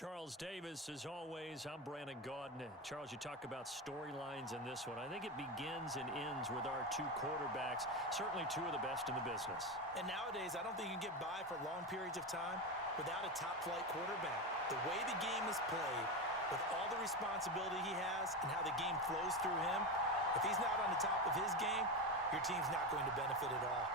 Charles Davis, as always. I'm Brandon Gaudin. Charles, you talk about storylines in this one. I think it begins and ends with our two quarterbacks, certainly two of the best in the business. And nowadays, I don't think you can get by for long periods of time without a top-flight quarterback. The way the game is played, with all the responsibility he has and how the game flows through him, if he's not on the top of his game, your team's not going to benefit at all.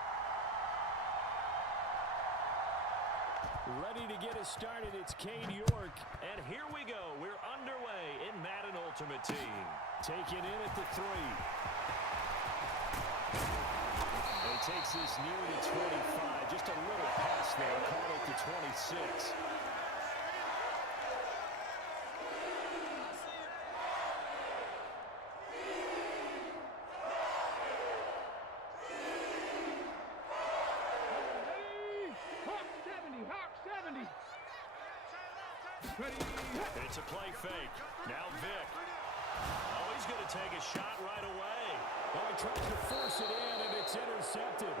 Ready to get us started, it's Cade York. And here we go. We're underway in Madden Ultimate Team. Taken in at the 3. He takes this near the 25. Just a little pass there. Call it the 26. It's a play fake. Now Vick. Oh, he's going to take a shot right away. Oh, he tries to force it in, and it's intercepted.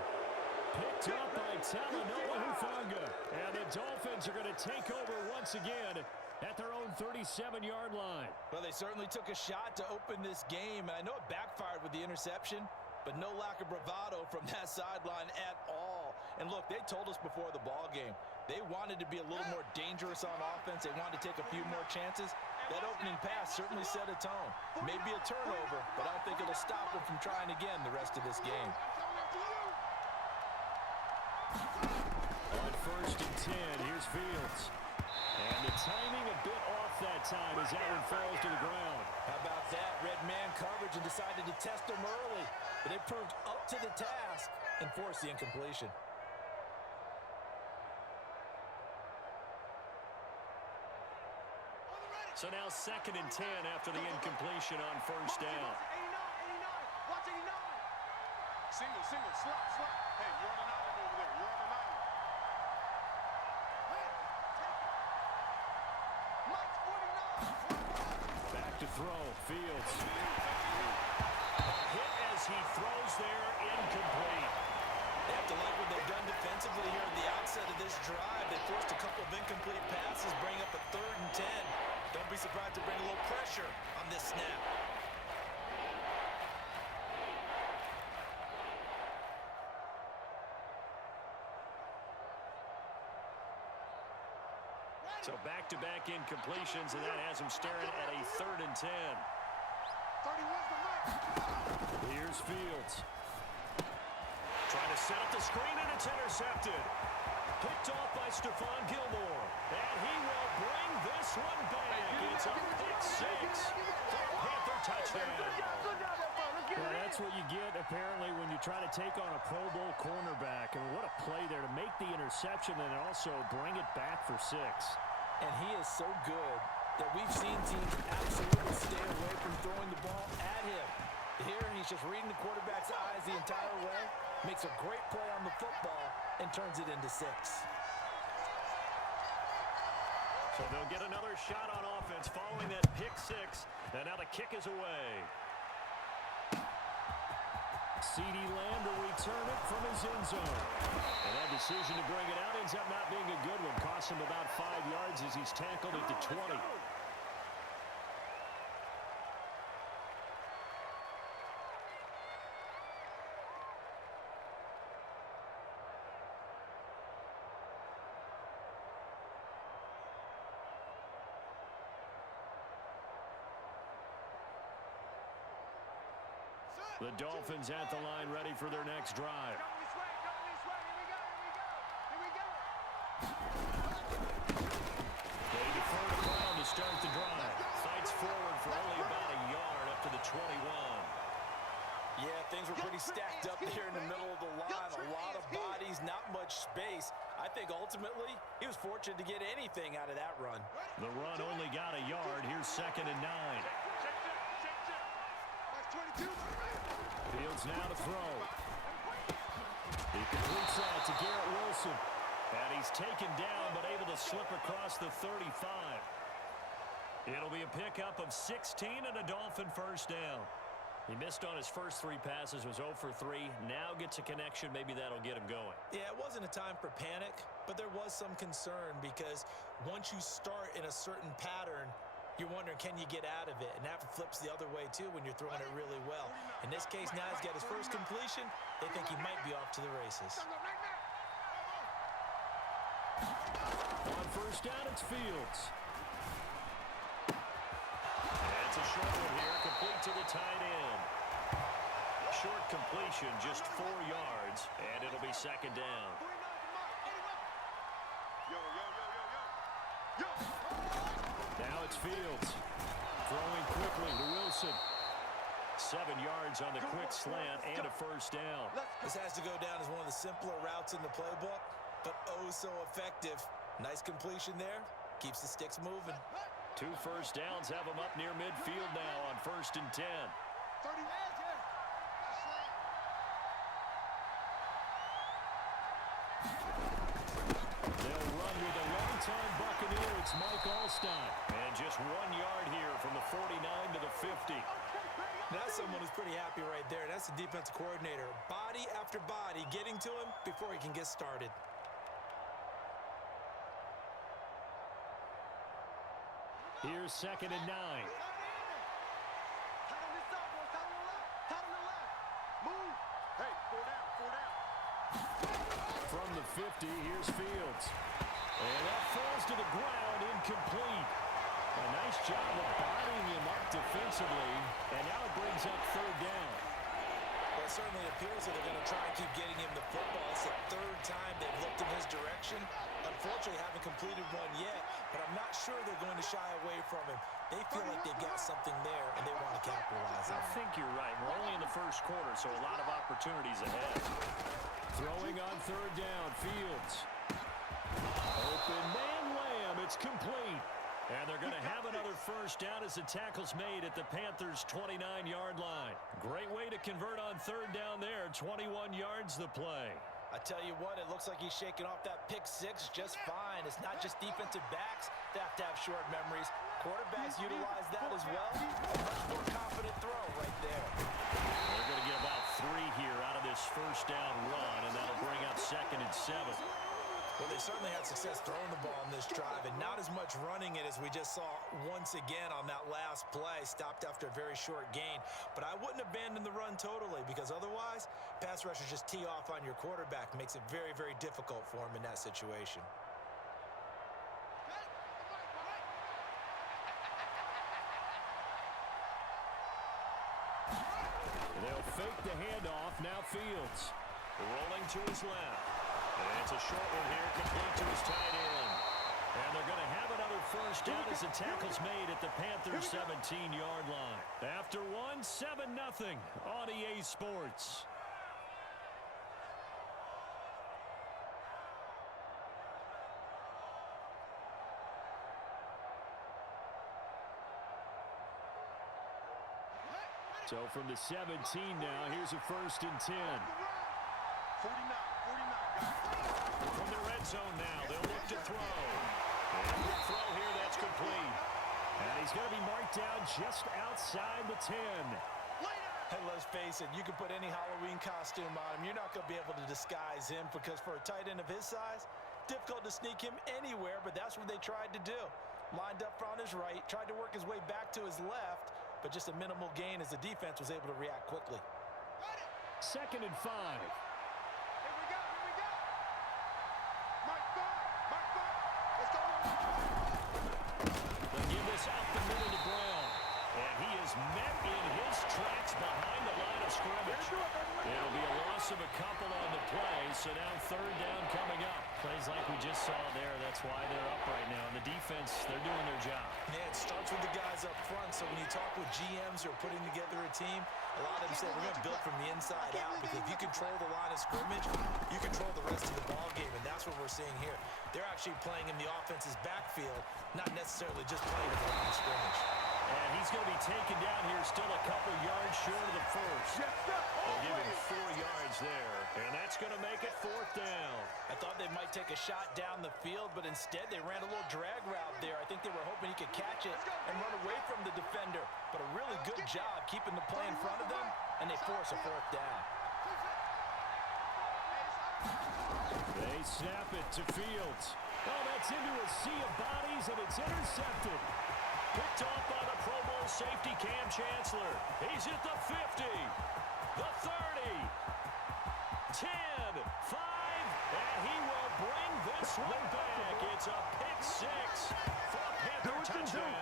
Picked up by Talanoa Hufanga. And the Dolphins are going to take over once again at their own 37-yard line. Well, they certainly took a shot to open this game. And I know it backfired with the interception, but no lack of bravado from that sideline at all. And look, they told us before the ball game, they wanted to be a little more dangerous on offense. They wanted to take a few more chances. That opening pass certainly set a tone. Maybe a turnover, but I don't think it'll stop them from trying again the rest of this game. On 1st and 10, here's Fields. And the timing a bit off that time as that one falls to the ground. How about that? Red man coverage and decided to test them early. But they proved up to the task and forced the incompletion. So now 2nd and 10 after the incompletion on 1st down. 89. Watch 89. Single, slot. Hey, you're on an island over there. You're on an island. Hey, Mike's 49. Back to throw. Fields. A hit as he throws there, incomplete. They have to like what they've done defensively here at the outset of this drive. They forced a couple of incomplete passes, bring up a 3rd and 10. Don't be surprised to bring a little pressure on this snap. So back-to-back incompletions, and that has him staring at a 3rd and 10. 31's the mark. Here's Fields. Trying to set up the screen, and it's intercepted. Picked off by Stephon Gilmore. And he will bring this one back. It's a pick 6 for a Panther touchdown. Well, that's what you get, apparently, when you try to take on a Pro Bowl cornerback. I mean, what a play there to make the interception and also bring it back for 6. And he is so good that we've seen teams absolutely stay away from throwing the ball at him. Here, he's just reading the quarterback's eyes the entire way, makes a great play on the football, and turns it into 6. So they'll get another shot on offense following that pick 6. And now the kick is away. CeeDee Lamb to return it from his end zone. And that decision to bring it out ends up not being a good one. Costs him about 5 yards as he's tackled at the 20. The Dolphins at the line, ready for their next drive. Come this way. Here we go. They defer to Brown to start the drive. Fights forward for only about a yard up to the 21. Yeah, things were pretty stacked up there in the middle of the line. A lot of bodies, not much space. I think ultimately he was fortunate to get anything out of that run. The run only got a yard. Here's 2nd and 9. That's 22. Fields now to throw. He completes that to Garrett Wilson. And he's taken down but able to slip across the 35. It'll be a pickup of 16 and a Dolphin 1st down. He missed on his first 3 passes, was 0 for 3. Now gets a connection. Maybe that'll get him going. Yeah, it wasn't a time for panic, but there was some concern because once you start in a certain pattern, you're wondering, can you get out of it? And that flips the other way, too, when you're throwing it really well. In this case, now he's got his first completion. They think he might be off to the races. On first down, it's Fields. That's a short one here, complete to the tight end. Short completion, just 4 yards, and it'll be second down. Now it's Fields. Throwing quickly to Wilson. 7 yards on the quick slant and a first down. This has to go down as one of the simpler routes in the playbook, but oh so effective. Nice completion there. Keeps the sticks moving. 2 first downs have him up near midfield now on first and 10. They'll run with a long-time Buccaneer. It's Mike Alstott. And just 1 yard here from the 49 to the 50. That's someone who's pretty happy right there. That's the defensive coordinator. Body after body getting to him before he can get started. Here's second and 9. Hey, 4 down, 4 down. From the 50, here's Fields. And that falls to the ground, incomplete. A nice job of bodying him up defensively, and now it brings up third down. Well, it certainly appears that they're going to try and keep getting him the football. It's the 3rd time they've looked in his direction. Unfortunately, haven't completed one yet, but I'm not sure they're going to shy away from him. They feel like they've got something there, and they want to capitalize on I it. think you're right. We're only in the first quarter, so a lot of opportunities ahead. Throwing on third down, Fields. Open man, Lamb. It's complete. And they're going to have another first down as the tackle's made at the Panthers' 29-yard line. Great way to convert on third down there. 21 yards the play. I tell you what, it looks like he's shaking off that pick 6 just fine. It's not just defensive backs that have to have short memories. Quarterbacks utilize that as well. A much more confident throw right there. They're going to get about 3 here out of this first down run, and that'll bring up second and 7. Well, they certainly had success throwing the ball in this drive, and not as much running it as we just saw once again on that last play. Stopped after a very short gain. But I wouldn't abandon the run totally, because otherwise, pass rushers just tee off on your quarterback. Makes it very, very difficult for him in that situation. They'll fake the handoff. Now Fields. Rolling to his left. And it's a short one here, complete to his tight end. And they're going to have another first down as the tackle's made at the Panthers' 17-yard line. After one, 7-0 on EA Sports. So from the 17 now, here's a first and 10. 49. From the red zone now, they'll look to throw. And the throw here, that's complete. And he's going to be marked down just outside the 10. And let's face it, you can put any Halloween costume on him. You're not going to be able to disguise him, because for a tight end of his size, difficult to sneak him anywhere, but that's what they tried to do. Lined up on his right, tried to work his way back to his left, but just a minimal gain as the defense was able to react quickly. Second and 5. They'll give this up the middle to Brown. And he is met in his tracks behind the line of scrimmage. It'll be a loss of a couple on the play, so now third down coming up. Plays like we just saw there, that's why they're up right now. And the defense, they're doing their job. Yeah, it starts with the guys up front, so when you talk with GMs who are putting together a team, a lot of them say we're going to build from the inside out, because if you control the line of scrimmage, you control the rest of the ball game, and that's what we're seeing here. They're actually playing in the offense's backfield, not necessarily just playing in the line of scrimmage. And he's going to be taken down here still a couple yards short of the first. They'll give him 4 yards there, and that's going to make it 4th down. I thought they might take a shot down the field, but instead they ran a little drag route there. I think they were hoping he could catch it and run away from the defender. But a really good job keeping the play in front of them, and they force a 4th down. They snap it to Fields. Oh, that's into a sea of bodies, and it's intercepted. Picked off by the Pro Bowl safety Cam Chancellor. He's at the 50, the 30, 10, 5, and he will bring this one back. It's a pick 6 for a Panther touchdown.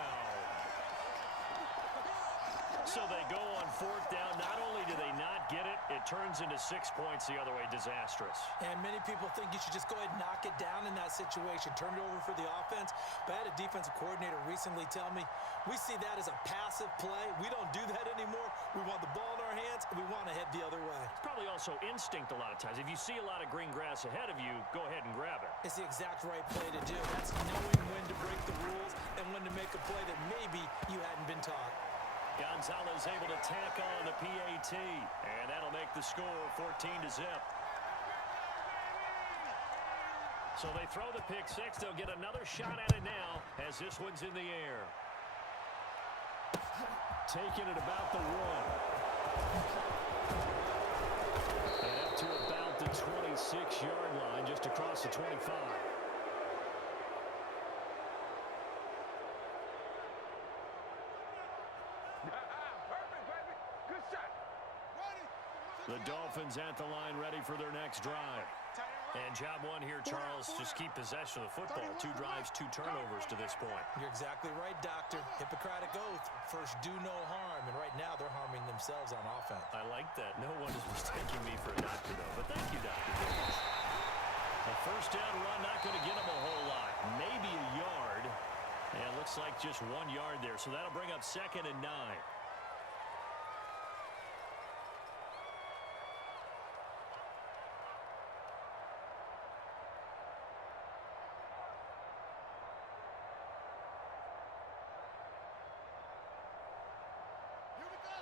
So they go on 4th down. Not only do they not get it, it turns into 6 points the other way. Disastrous. And many people think you should just go ahead and knock it down in that situation. Turn it over for the offense. But I had a defensive coordinator recently tell me, we see that as a passive play. We don't do that anymore. We want the ball in our hands, and we want to head the other way. It's probably also instinct a lot of times. If you see a lot of green grass ahead of you, go ahead and grab it. It's the exact right play to do. That's knowing when to break the rules and when to make a play that maybe you hadn't been taught. Gonzalez able to tack on the PAT, and that'll make the score 14-0. So they throw the pick 6. They'll get another shot at it now as this one's in the air. Taking it about the 1. And up to about the 26-yard line, just across the 25. The Dolphins at the line ready for their next drive. And job one here, Charles, just keep possession of the football. 2 drives, 2 turnovers to this point. You're exactly right, Doctor. Hippocratic oath. First, do no harm. And right now, they're harming themselves on offense. I like that. No one is mistaking me for a doctor, though. But thank you, Dr. Davis. A 1st down run, not going to get them a whole lot. Maybe a yard. And it looks like just 1 yard there. So that'll bring up 2nd and 9.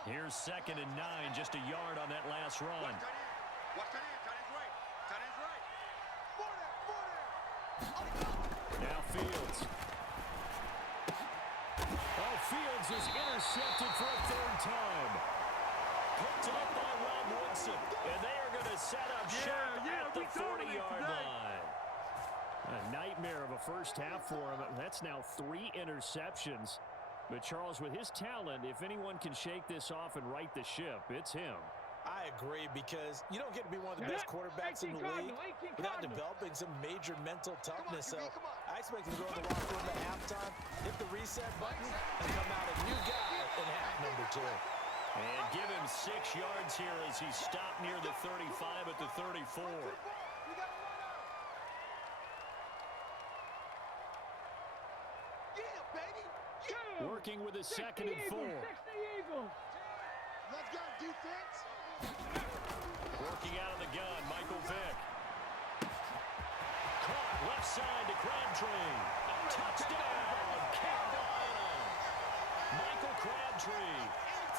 Here's 2nd and 9, just a yard on that last run. Watch tight end. Tight end's right. Tight end's right. Now Fields. Oh, Fields is intercepted for a 3rd time. Picked up by Rob Woodson, and they are going to set up shop at the 40-yard line. A nightmare of a first half for him. That's now 3 interceptions. But, Charles, with his talent, if anyone can shake this off and right the ship, it's him. I agree, because you don't get to be one of the best quarterbacks in the league without developing some major mental toughness. So I expect him to go in the locker room at halftime, hit the reset button, and come out a new guy in half number 2. And give him 6 yards here as he stopped near the 35 at the 34. Working with a 2nd and 4. Let's go, defense. Working out of the gun, Michael Vick. Caught left side to Crabtree. Touchdown, Carolina. Michael Crabtree,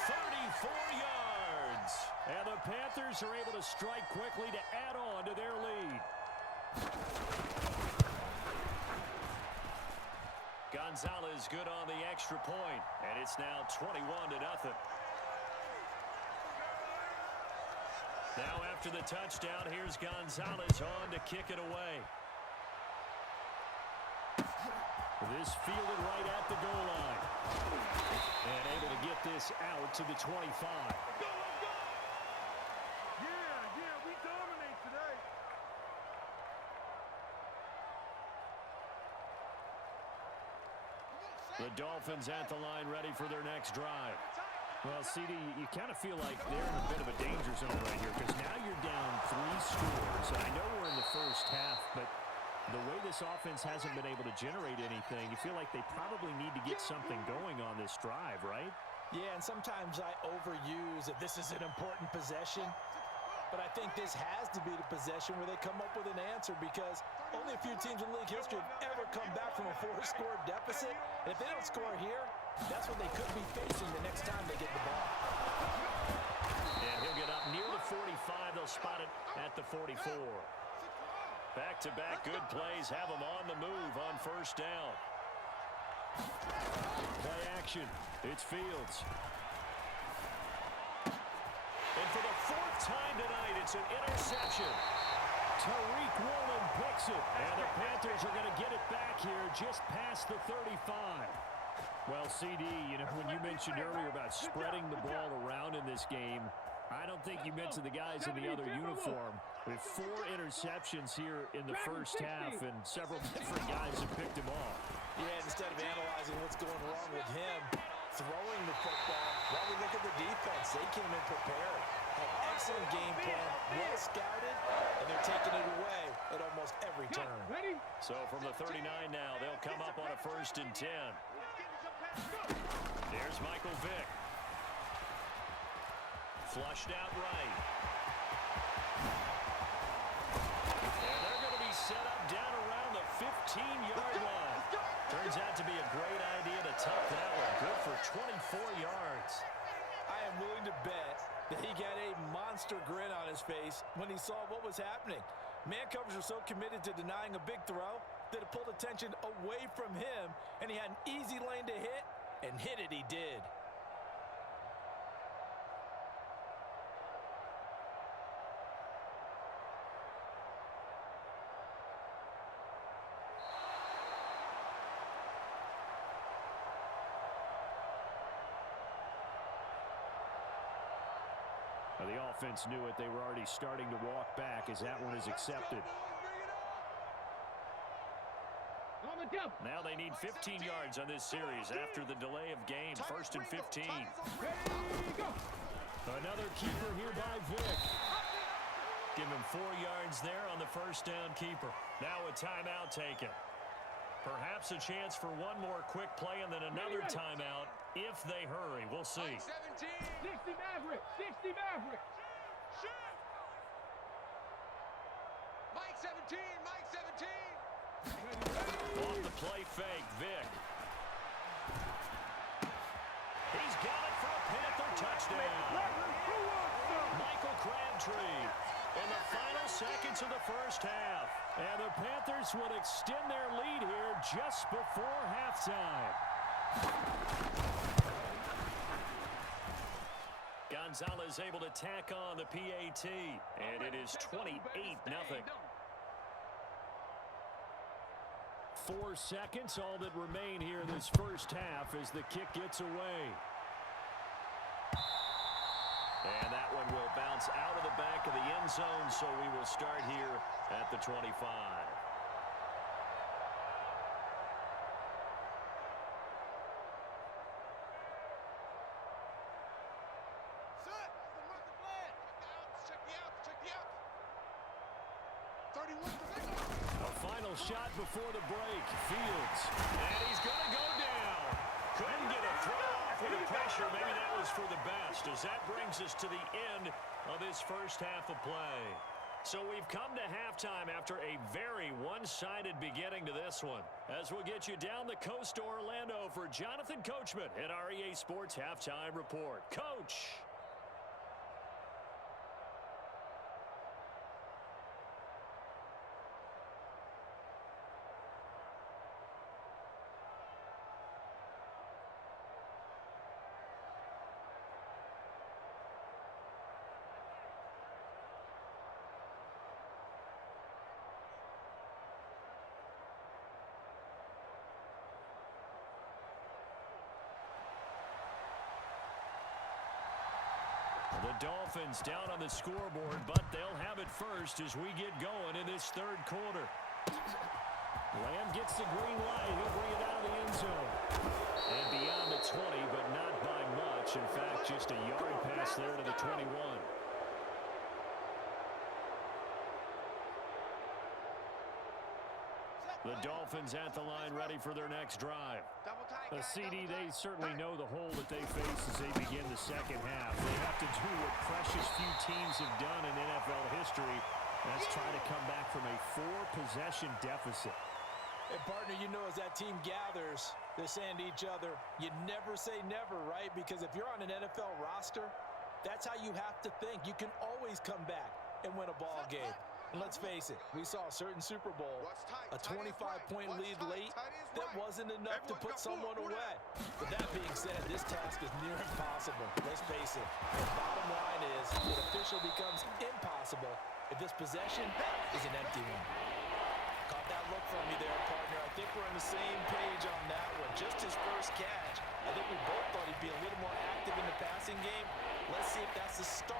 34 yards. And the Panthers are able to strike quickly to add on to their lead. Gonzalez good on the extra point, and it's now 21-0. Now after the touchdown, here's Gonzalez on to kick it away. This fielded right at the goal line. And able to get this out to the 25. Let's go! Yeah, we dominate today. The Dolphins at the line ready for their next drive. Well, CD, you kind of feel like they're in a bit of a danger zone right here because now you're down 3 scores. And I know we're in the first half, but the way this offense hasn't been able to generate anything, you feel like they probably need to get something going on this drive, right? Yeah, and sometimes I overuse that this is an important possession. But I think this has to be the possession where they come up with an answer, because only a few teams in league history have ever come back from a 4-score deficit. And if they don't score here, That's what they could be facing the next time they get the ball. And he'll get up near the 45. They'll spot it at the 44. Back-to-back good plays have them on the move on first down. Play action. It's Fields. And for the fourth time tonight, it's an interception. Tariq Woolen picks it. And the Panthers are going to get it back here just past the 35. Well, CD, you know, when you mentioned earlier about spreading the ball around in this game, I don't think you mentioned the guys in the other uniform. With 4 interceptions here in the first half, and several different guys have picked him off. Yeah, instead of analyzing what's going wrong with him throwing the football, well, we look at the defense. They came in prepared. An excellent game plan, well scouted, and they're taking it away at almost every turn. So from the 39 now, they'll come up on a 1st and 10. There's Michael Vick. Flushed out right. And they're going to be set up down around the 15-yard line. Turns out to be a great idea to tuck that one. Good for 24 yards. I am willing to bet that he got a monster grin on his face when he saw what was happening. Man covers are so committed to denying a big throw that it pulled attention away from him, and he had an easy lane to hit, and hit it he did. The offense knew it. They were already starting to walk back as that one is accepted. Now they need 15 yards on this series after the delay of game. 1st and 15. Another keeper here by Vick. Give him 4 yards there on the first down keeper. Now a timeout taken. Perhaps a chance for one more quick play and then another timeout if they hurry. We'll see. 17. 60 Maverick. 60 Maverick. Shoot. Mike 17. Mike 17. Off the play fake, Vick. He's got it for a Panther touchdown. Michael Crabtree in the final seconds of the first half. And the Panthers would extend their lead here just before halftime. Gonzalez able to tack on the PAT. And it is 28-0. 4 seconds, all that remain here in this first half as the kick gets away. And that one will bounce out of the back of the end zone, so we will start here at the 25. A final shot before the break. Fields. And he's going to go down. Couldn't get a throw off with the pressure. Maybe that was for the best, as that brings us to the end of this first half of play. So we've come to halftime after a very one-sided beginning to this one. As we'll get you down the coast to Orlando for Jonathan Coachman at our EA Sports Halftime Report. Coach. The Dolphins down on the scoreboard, but they'll have it first as we get going in this third quarter. Lamb gets the green light. He'll bring it out of the end zone. And beyond the 20, but not by much. In fact, just a yard pass there to the 21. The Dolphins at the line ready for their next drive. The CD, they certainly know the hole that they face as they begin the second half. They have to do what precious few teams have done in NFL history. That's try to come back from a 4-possession deficit. And partner, you know, as that team gathers, they're saying to each other, you never say never, right? Because if you're on an NFL roster, that's how you have to think. You can always come back and win a ball game. And let's face it, we saw a certain Super Bowl, a 25-point lead late, that wasn't enough to put someone away. But that being said, this task is near impossible. Let's face it, the bottom line is it officially becomes impossible if this possession is an empty one. Caught that look from me there, partner. I think we're on the same page on that one. Just his first catch. I think we both thought he'd be a little more active in the passing game. Let's see if that's the start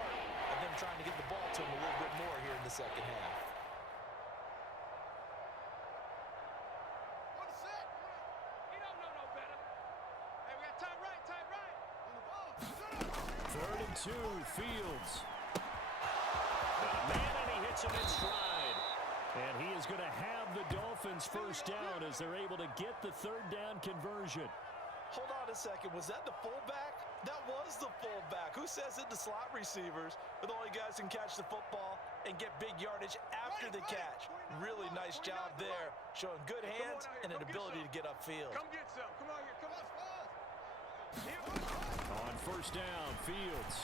of them trying to get the ball to him a little bit more here in the second half. He don't know no better. Hey, we got time right. On the ball. 3rd and 2, Fields. Got a man, and he hits him in stride. And he is going to have the Dolphins first down as they're able to get the 3rd down conversion. Hold on a second. Was that the fullback? That was the fullback. Who says it? The slot receivers are the only guys who can catch the football and get big yardage after the catch. Really nice job there, showing good hands and an ability to get upfield. Come get some. Come on here. Come on. On 1st down, Fields.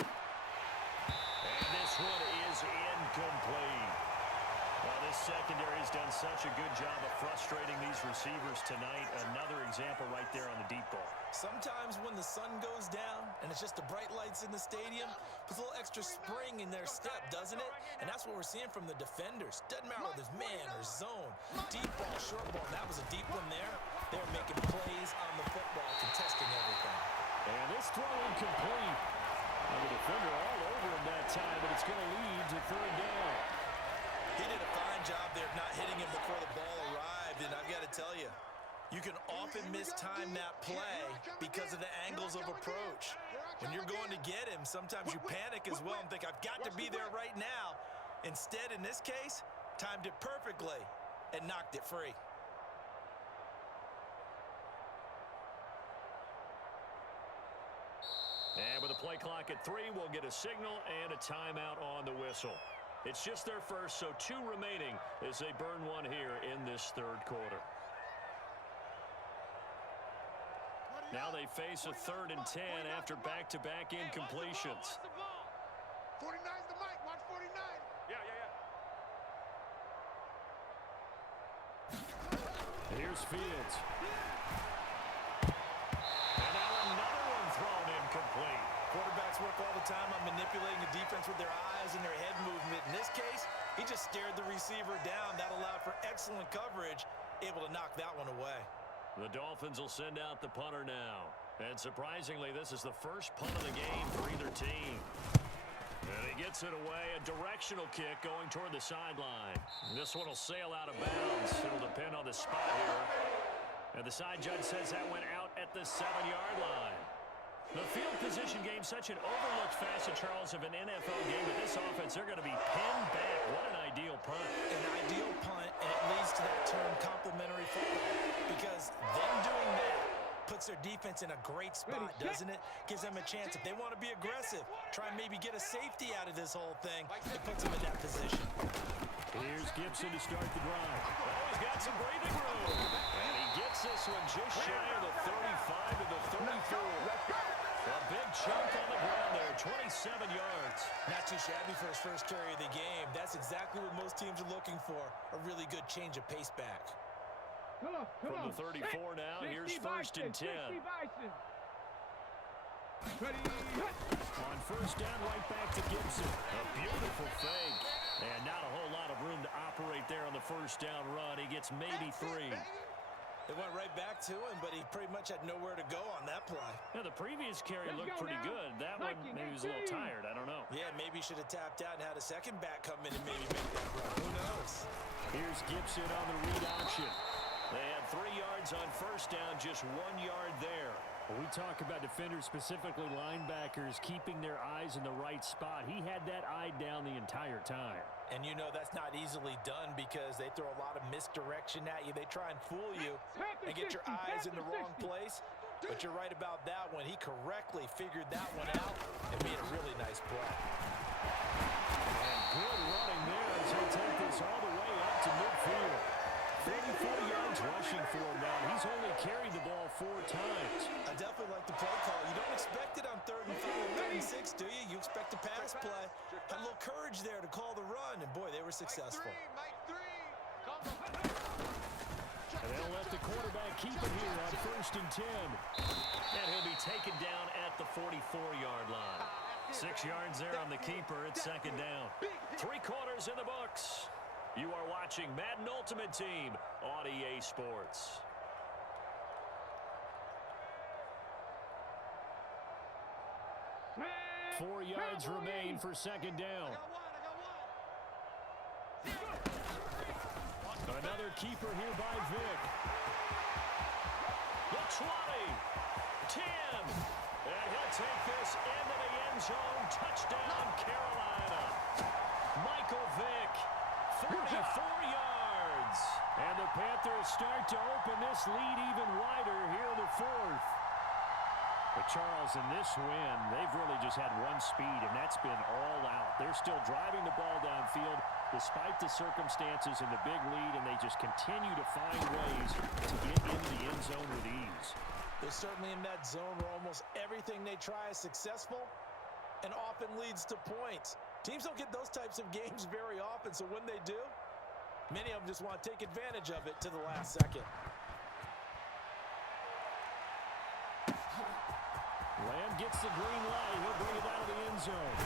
And this one is incomplete. Well, this secondary has done such a good job of frustrating these receivers tonight. Another example right there on the deep ball. Sometimes when the sun goes down and it's just the bright lights in the stadium, puts a little extra spring in their step, doesn't it? And that's what we're seeing from the defenders. Doesn't matter whether it's man or zone. Deep ball, short ball. That was a deep one there. They're making plays on the football, contesting everything. And this throw incomplete. And the defender all over him that time, but it's going to lead to 3rd down. He did a fine job there of not hitting him before the ball arrived, and I've got to tell you, you can often mistime that play because of the angles of approach. When you're going to get him, sometimes you panic as well and think, I've got to be there right now. Instead, in this case, timed it perfectly and knocked it free. And with a play clock at 3, we'll get a signal and a timeout on the whistle. It's just their first, so 2 remaining as they burn one here in this 3rd quarter. Now they face a 3rd and 10 after back-to-back incompletions. 49's the mic. Watch 49. Yeah. Here's Fields. And now another one thrown incomplete. Quarterbacks work all the time on manipulating the defense with their eyes and their head movement. In this case, he just stared the receiver down. That allowed for excellent coverage, able to knock that one away. The Dolphins will send out the punter now. And surprisingly, this is the first punt of the game for either team. And he gets it away, a directional kick going toward the sideline. This one will sail out of bounds. It'll depend on the spot here. And the side judge says that went out at the 7-yard line. The field position game, such an overlooked facet, Charles, of an NFL game. With this offense, they're going to be pinned back. What an ideal punt. An ideal punt, and it leads to that term complementary football. Because them doing that puts their defense in a great spot, doesn't it? Gives them a chance. If they want to be aggressive, try and maybe get a safety out of this whole thing, it puts them in that position. Here's Gibson to start the drive. Oh, he's got some breathing room. And he gets this one just shy of the 35 to the 34. A big chunk on the ground there, 27 yards. Not too shabby for his first carry of the game. That's exactly what most teams are looking for, a really good change of pace back. From the 34 now, here's 1st and 10. On 1st down, right back to Gibson. A beautiful fake. And not a whole lot of room to operate there on the 1st down run. He gets maybe 3. It went right back to him, but he pretty much had nowhere to go on that play. Now, the previous carry looked pretty good. That one, maybe he was a little tired. I don't know. Yeah, maybe he should have tapped out and had a second back come in and maybe make that run. Who knows? Here's Gibson on the read option. They had 3 yards on 1st down, just 1 yard there. When we talk about defenders, specifically linebackers, keeping their eyes in the right spot, he had that eye down the entire time. And you know that's not easily done because they throw a lot of misdirection at you. They try and fool you and get your eyes in the wrong place. But you're right about that one. He correctly figured that one out and made a really nice play. And good running there as he'll take this all the way up to midfield. 44 yards rushing for him now. He's only carried the ball 4 times. I definitely like the play call. You don't expect it on 3rd and 5 or 3rd and 6, do you? You expect a pass play. Had a little courage there to call the run, and boy, they were successful. And they'll let the quarterback keep it here on 1st and 10. And he'll be taken down at the 44-yard line. 6 yards there on the keeper at 2nd down. 3 quarters in the books. You are watching Madden Ultimate Team on EA Sports. Four yards remain for 2nd down. Another keeper here by Vick. The 20, 10, and he'll take this into the end zone. Touchdown, Carolina. Michael Vick, 44 yards. And the Panthers start to open this lead even wider here in the 4th. But Charles, in this win, they've really just had one speed, and that's been all out. They're still driving the ball downfield despite the circumstances and the big lead, and they just continue to find ways to get into the end zone with ease. They're certainly in that zone where almost everything they try is successful and often leads to points. Teams don't get those types of games very often, so when they do, many of them just want to take advantage of it to the last second. Lamb gets the green light. He'll bring it out of the end zone.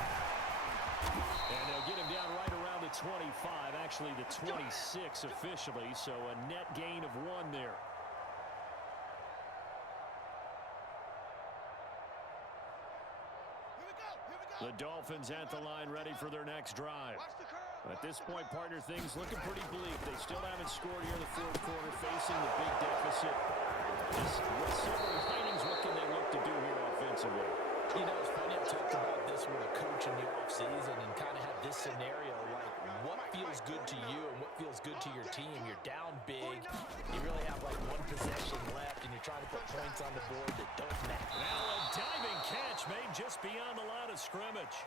And they'll get him down right around the 25, actually the 26 officially, so a net gain of 1 there. The Dolphins at the line ready for their next drive. At this point, partner, things looking pretty bleak. They still haven't scored here in the 4th quarter, facing the big deficit. With several innings, what can they look to do here offensively? You know, it's funny, I've talked about this with a coach in the offseason and kind of had this scenario, like what feels good to you and what feels good to your team. You're down big. You really have like 1 possession left, and you're trying to put points on the board that don't matter. Now a diving catch made just beyond the line of scrimmage.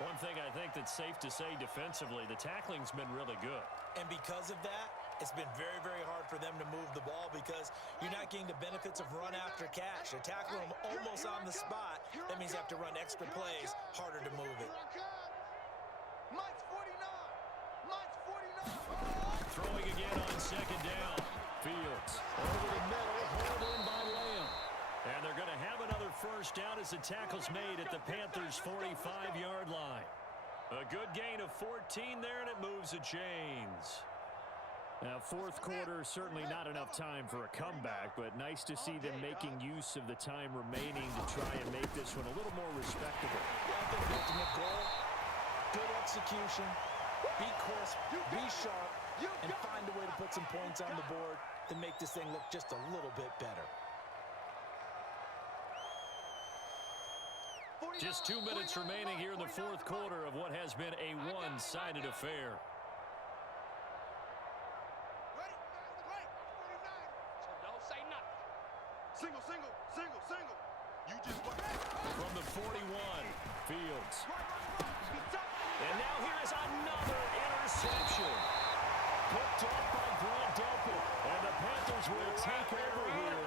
One thing I think that's safe to say defensively, the tackling's been really good. And because of that, it's been very, very hard for them to move the ball because you're not getting the benefits of run after catch. They're tackling them almost on the spot. That means you have to run extra plays, harder to move it. Mike's 49. Mike's 49. Throwing again on 2nd down. Fields over the middle, hauled in by Lamb. And they're going to have another 1st down as the tackle's made at the Panthers' 45-yard line. A good gain of 14 there, and it moves the chains. Now, 4th quarter, certainly not enough time for a comeback, but nice to see them making use of the time remaining to try and make this one a little more respectable. I think the ultimate goal, good execution, be crisp, be sharp, and find a way to put some points on the board to make this thing look just a little bit better. Just 2 minutes remaining here in the 4th quarter of what has been a one-sided affair. Single, single, single, single. You just went. From the 41, Fields. And now here is another interception. Picked off by Grant Delpit. And the Panthers will take over here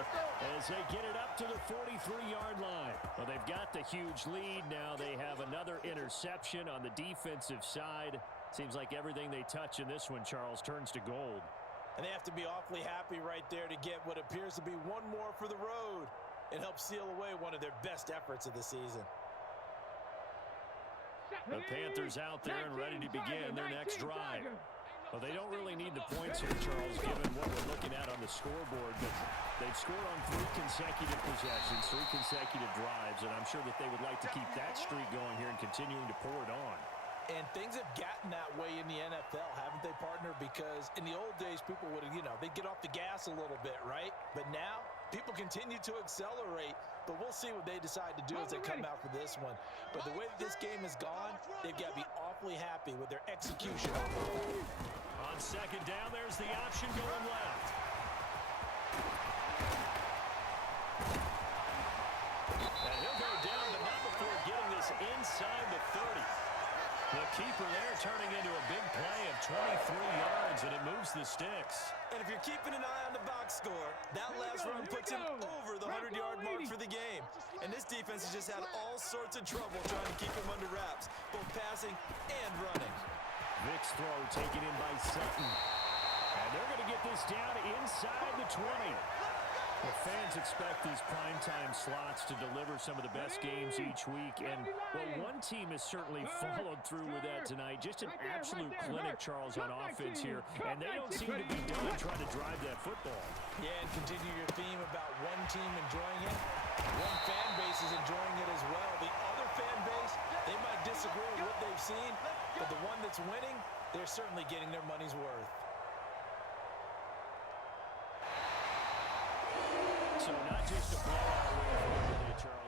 as they get it up to the 43-yard line. Well, they've got the huge lead. Now they have another interception on the defensive side. Seems like everything they touch in this one, Charles, turns to gold. And they have to be awfully happy right there to get what appears to be one more for the road and help seal away one of their best efforts of the season. The Panthers out there and ready to begin their next drive. Well, they don't really need the points here, Charles, given what we're looking at on the scoreboard. But they've scored on 3 consecutive possessions, 3 consecutive drives, and I'm sure that they would like to keep that streak going here and continuing to pour it on. And things have gotten that way in the NFL, haven't they, partner? Because in the old days, people would have, they'd get off the gas a little bit, right? But now, people continue to accelerate. But we'll see what they decide to do as they come out for this one. But the way that this game has gone, they've got to be awfully happy with their execution. On 2nd down, there's the option going left. And he'll go down, but not before getting this inside the 30. The keeper there turning into a big play of 23 yards, and it moves the sticks. And if you're keeping an eye on the box score, that last run puts him over the 100-yard mark for the game. And this defense has just had all sorts of trouble trying to keep him under wraps, both passing and running. Vick's throw taken in by Sutton. And they're going to get this down inside the 20. The fans expect these primetime slots to deliver some of the best games each week. And, well, one team has certainly followed through with that tonight. Just an absolute clinic, Charles, on offense here. And they don't seem to be done trying to drive that football. Yeah, and continue your theme about one team enjoying it. One fan base is enjoying it as well. The other fan base, they might disagree with what they've seen, but the one that's winning, they're certainly getting their money's worth. So not just a blowout win for Charles.